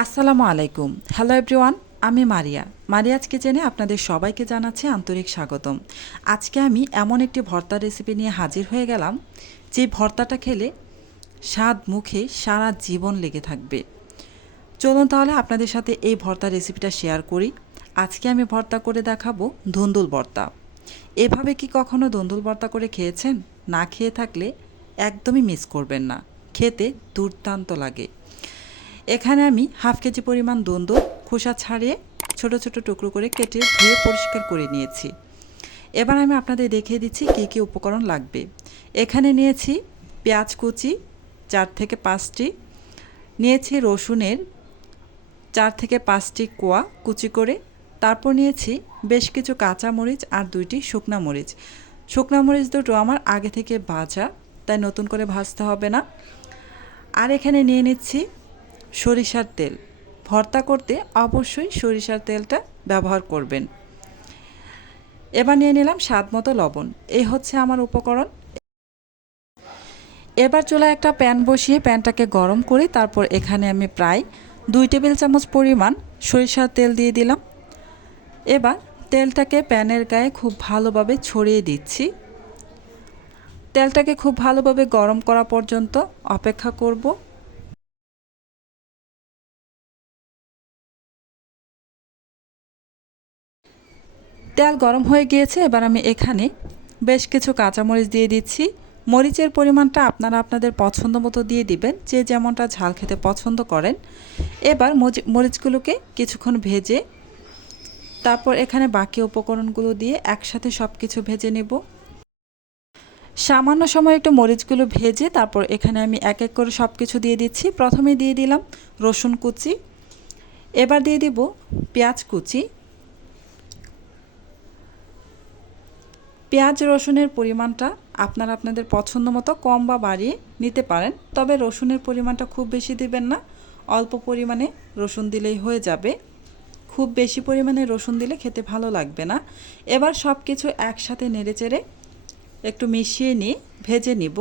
আসসালামু আলাইকুম। Hello everyone আমি মারিয়া। মারিয়াজ কিচেনে আপনাদের সবাইকে জানাচ্ছি আন্তরিক স্বাগতম। আজকে আমি এমন একটি ভর্তা রেসিপি নিয়ে হাজির হয়ে গেলাম, যে ভর্তাটা খেলে স্বাদ মুখে সারা জীবন লেগে থাকবে। চলুন তাহলে আপনাদের সাথে এই ভর্তা রেসিপিটা শেয়ার করি। আজকে আমি ভর্তা করে দেখাবো ধুন্দুল ভর্তা। এভাবে কি কখনো ধুন্দুল ভর্তা করে খেয়েছেন? না খেয়ে থাকলে একদমই মিস করবেন না। খেতে দুর্দান্ত লাগে। এখানে আমি হাফ কেজি পরিমাণ দন্দুল খোসা ছাড়িয়ে ছোট ছোট টুকরো করে কেটে ধুয়ে পরিষ্কার করে নিয়েছি। এবার আমি আপনাদের দেখিয়ে দিচ্ছি কী কী উপকরণ লাগবে। এখানে নিয়েছি পেঁয়াজ কুচি চার থেকে পাঁচটি, নিয়েছি রসুনের চার থেকে পাঁচটি কোয়া কুচি করে, তারপর নিয়েছি বেশ কিছু কাঁচা মরিচ আর দুইটি শুকনা মরিচ। শুকনা মরিচ দুটো আমার আগে থেকে ভাজা, তাই নতুন করে ভাজতে হবে না। আর এখানে নিয়ে নিচ্ছি সরিষার তেল। ভর্তা করতে অবশ্যই সরিষার তেলটা ব্যবহার করবেন। এবার নিয়ে নিলাম স্বাদ মতো লবণ। এই হচ্ছে আমার উপকরণ। এবার চুলায় একটা প্যান বসিয়ে প্যানটাকে গরম করি তারপর এখানে আমি প্রায় দুই টেবিল চামচ পরিমাণ সরিষার তেল দিয়ে দিলাম। এবার তেলটাকে প্যানের গায়ে খুব ভালোভাবে ছড়িয়ে দিচ্ছি। তেলটাকে খুব ভালোভাবে গরম করা পর্যন্ত অপেক্ষা করব। তেল গরম হয়ে গিয়েছে, এবার আমি এখানে বেশ কিছু কাঁচামরিচ দিয়ে দিচ্ছি। মরিচের পরিমাণটা আপনারা আপনাদের পছন্দ মতো দিয়ে দিবেন, যে যেমনটা ঝাল খেতে পছন্দ করেন। এবার মরিচগুলোকে কিছুক্ষণ ভেজে, তারপর এখানে বাকি উপকরণগুলো দিয়ে একসাথে সব কিছু ভেজে নেব। সামান্য সময় একটু মরিচগুলো ভেজে, তারপর এখানে আমি এক এক করে সব কিছু দিয়ে দিচ্ছি। প্রথমে দিয়ে দিলাম রসুন কুচি, এবার দিয়ে দিব পেঁয়াজ কুচি। পেঁয়াজ রসুনের পরিমাণটা আপনারা আপনাদের পছন্দ মতো কম বা বাড়িয়ে নিতে পারেন, তবে রসুনের পরিমাণটা খুব বেশি দিবেন না। অল্প পরিমাণে রসুন দিলেই হয়ে যাবে। খুব বেশি পরিমাণে রসুন দিলে খেতে ভালো লাগবে না। এবার সব কিছু একসাথে নেড়েচেড়ে একটু মিশিয়ে নিয়ে ভেজে নিব।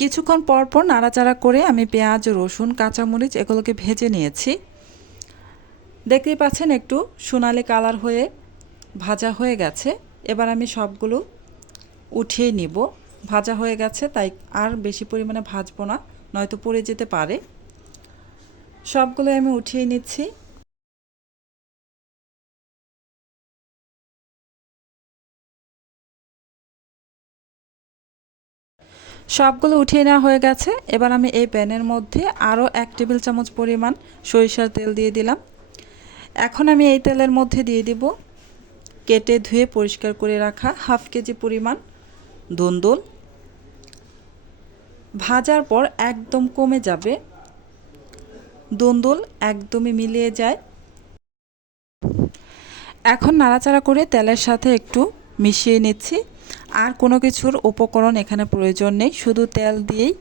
কিছুক্ষণ পর পর নাড়াচাড়া করে আমি পেঁয়াজ, রসুন, কাঁচামরিচ এগুলোকে ভেজে নিয়েছি। দেখতেই পাচ্ছেন একটু সোনালি কালার হয়ে ভাজা হয়ে গেছে। এবার আমি সবগুলো উঠিয়ে নিব। ভাজা হয়ে গেছে, তাই আর বেশি পরিমাণে ভাজবো না, নয়তো পড়ে যেতে পারে। সবগুলো আমি উঠিয়ে নিচ্ছি। সবগুলো উঠিয়ে নেওয়া হয়ে গেছে। এবার আমি এই প্যানের মধ্যে আরও এক টেবিল চামচ পরিমাণ সরিষার তেল দিয়ে দিলাম। এখন আমি এই তেলের মধ্যে দিয়ে দিব কেটে ধুয়ে পরিষ্কার করে রাখা হাফ কেজি পরিমাণ দন্দুল। ভাজার পর একদম কমে যাবে। দন্দুল একদমই মিলিয়ে যায়। এখন নাড়াচাড়া করে তেলের সাথে একটু মিশিয়ে নিচ্ছি। আর কোনো কিছুর উপকরণ এখানে প্রয়োজন নেই। শুধু তেল দিয়েই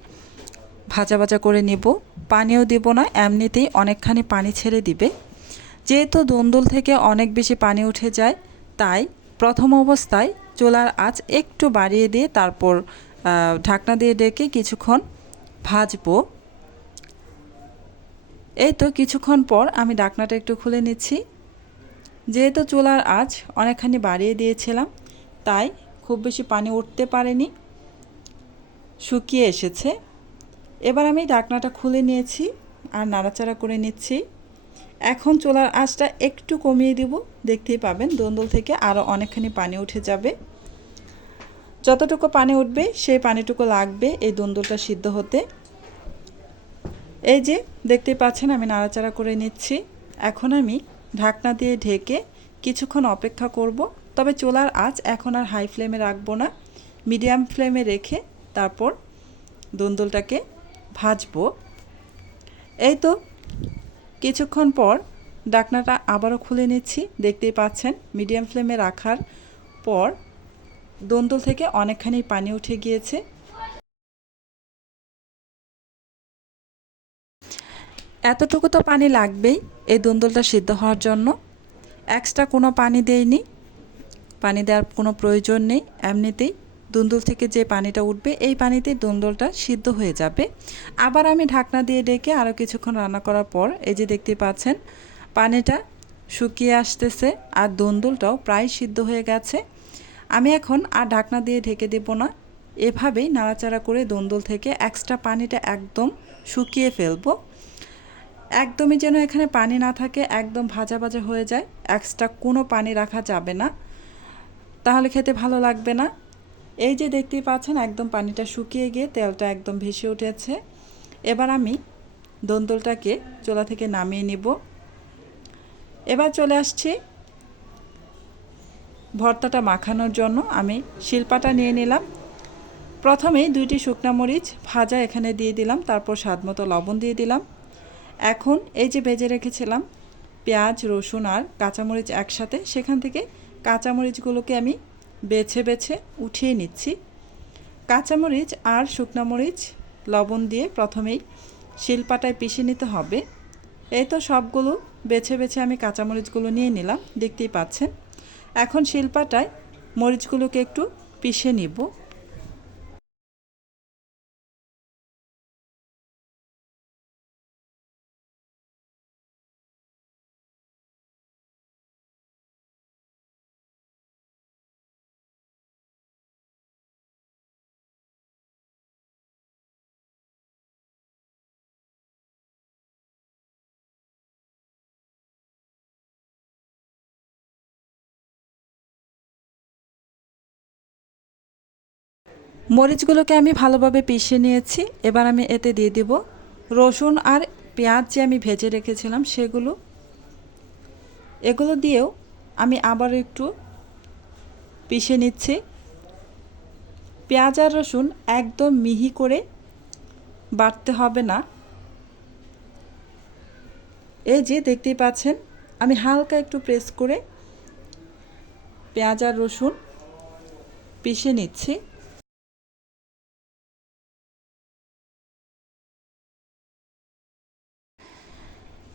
ভাজা ভাজা করে নেব। পানিও দেব না, এমনিতেই অনেকখানি পানি ছেড়ে দিবে। যেহেতু দন্দুল থেকে অনেক বেশি পানি উঠে যায়, তাই প্রথম অবস্থায় চোলার আঁচ একটু বাড়িয়ে দিয়ে তারপর ঢাকনা দিয়ে ডেকে কিছুক্ষণ ভাজবো। এই তো কিছুক্ষণ পর আমি ঢাকনাটা একটু খুলে নিচ্ছি। যেহেতু চুলার আঁচ অনেকখানি বাড়িয়ে দিয়েছিলাম, তাই খুব বেশি পানি উঠতে পারেনি। শুকিয়ে এসেছে। এবার আমি ঢাকনাটা খুলে নিয়েছি আর নাড়াচাড়া করে নিচ্ছি। এখন চুলার আঁচটা একটু কমিয়ে দিব। দেখতেই পাবেন দন্দল থেকে আরও অনেকখানি পানি উঠে যাবে। যতটুকু পানি উঠবে, সেই পানিটুকু লাগবে এই দন্দলটা সিদ্ধ হতে। এই যে, দেখতেই পাচ্ছেন আমি নাড়াচাড়া করে নিচ্ছি। এখন আমি ঢাকনা দিয়ে ঢেকে কিছুক্ষণ অপেক্ষা করব। তবে চোলার আঁচ এখন আর হাই ফ্লেমে রাখব না। মিডিয়াম ফ্লেমে রেখে তারপর দন্দলটাকে ভাজবো। এই তো কিছুক্ষণ পর ডাকনাটা আবারও খুলে নিচ্ছি। দেখতেই পাচ্ছেন মিডিয়াম ফ্লেমে রাখার পর দন্দল থেকে অনেকখানি পানি উঠে গিয়েছে। এতটুকু তো পানি লাগবেই এই দন্দলটা সিদ্ধ হওয়ার জন্য। এক্সট্রা কোনো পানি দেয়নি পানি দেওয়ার কোনো প্রয়োজন নেই। এমনিতেই দুন্দুল থেকে যে পানিটা উঠবে, এই পানিতেই দুন্দুলটা সিদ্ধ হয়ে যাবে। আবার আমি ঢাকনা দিয়ে ডেকে আরও কিছুক্ষণ রান্না করার পর এই যে দেখতে পাচ্ছেন, পানিটা শুকিয়ে আসতেছে আর দুন্দুলটাও প্রায় সিদ্ধ হয়ে গেছে। আমি এখন আর ঢাকনা দিয়ে ঢেকে দেব না। এভাবেই নাড়াচাড়া করে দন্দুল থেকে এক্সট্রা পানিটা একদম শুকিয়ে ফেলব। একদমই যেন এখানে পানি না থাকে, একদম ভাজা ভাজা হয়ে যায়। এক্সট্রা কোনো পানি রাখা যাবে না। তাহলে খেতে ভালো লাগবে না। এই যে দেখতেই পাচ্ছেন, একদম পানিটা শুকিয়ে গিয়ে তেলটা একদম ভেসে উঠেছে। এবার আমি দন্দলটাকে চোলা থেকে নামিয়ে নিব। এবার চলে আসছি ভর্তাটা মাখানোর জন্য। আমি শিল্পাটা নিয়ে নিলাম। প্রথমেই দুইটি শুকনা মরিচ ভাজা এখানে দিয়ে দিলাম, তারপর স্বাদ মতো লবণ দিয়ে দিলাম। এখন এই যে ভেজে রেখেছিলাম পেঁয়াজ, রসুন আর কাঁচামরিচ একসাথে, সেখান থেকে কাঁচামরিচগুলোকে আমি বেছে বেছে উঠিয়ে নিচ্ছি। কাঁচামরিচ আর শুকনো মরিচ, লবণ দিয়ে প্রথমেই শিলপাটায় পিষে নিতে হবে। এই তো সবগুলো বেছে বেছে আমি কাঁচামরিচগুলো নিয়ে নিলাম, দেখতেই পাচ্ছেন। এখন শিলপাটায় মরিচগুলোকে একটু পিষে নিব। মরিচগুলোকে আমি ভালোভাবে পিষে নিয়েছি। এবার আমি এতে দিয়ে দিব রসুন আর পেঁয়াজ যে আমি ভেজে রেখেছিলাম সেগুলো। এগুলো দিয়েও আমি আবার একটু পিষে নিচ্ছি। পেঁয়াজ আর রসুন একদম মিহি করে বাটতে হবে না। এই যে দেখতেই পাচ্ছেন, আমি হালকা একটু প্রেস করে পেঁয়াজ আর রসুন পিষে নিচ্ছি।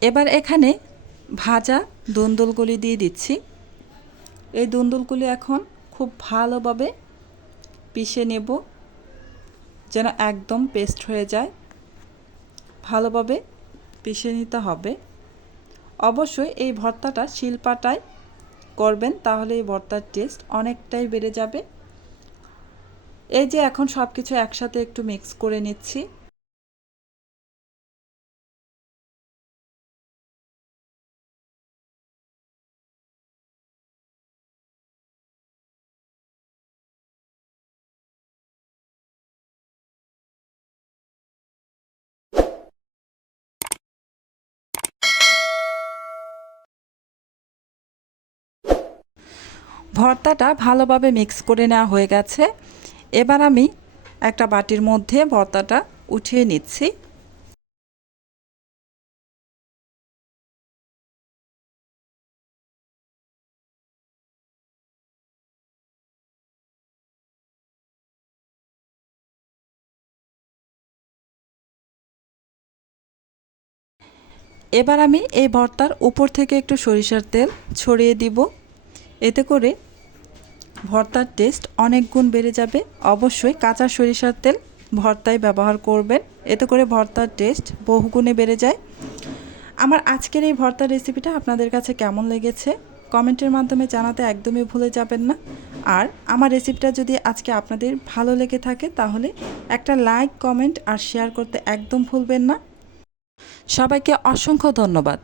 এবার এখানে ভাজা দুন্দুলগুলি দিয়ে দিচ্ছি। এই দুন্দুলগুলি এখন খুব ভালোভাবে পিষে নেব, যেন একদম পেস্ট হয়ে যায়। ভালোভাবে পিষে নিতে হবে। অবশ্যই এই ভর্তাটা শিলপাটায় করবেন, তাহলে এই ভর্তার টেস্ট অনেকটাই বেড়ে যাবে। এই যে এখন সব কিছু একসাথে একটু মিক্স করে নিচ্ছি। ভর্তাটা ভালোভাবে মিক্স করে নেওয়া হয়ে গেছে। এবার আমি একটা বাটির মধ্যে ভর্তাটা উঠিয়ে নিচ্ছি। এবার আমি এই ভর্তার উপর থেকে একটু সরিষার তেল ছড়িয়ে দিব। এতে করে ভর্তার টেস্ট অনেক গুণ বেড়ে যাবে। অবশ্যই কাঁচা সরিষার তেল ভর্তায় ব্যবহার করবেন। এতে করে ভর্তার টেস্ট বহুগুণে বেড়ে যায়। আমার আজকের এই ভর্তার রেসিপিটা আপনাদের কাছে কেমন লেগেছে? কমেন্টের মাধ্যমে জানাতে একদমই ভুলে যাবেন না। আর আমার রেসিপিটা যদি আজকে আপনাদের ভালো লেগে থাকে, তাহলে একটা লাইক, কমেন্ট আর শেয়ার করতে একদম ভুলবেন না। সবাইকে অসংখ্য ধন্যবাদ।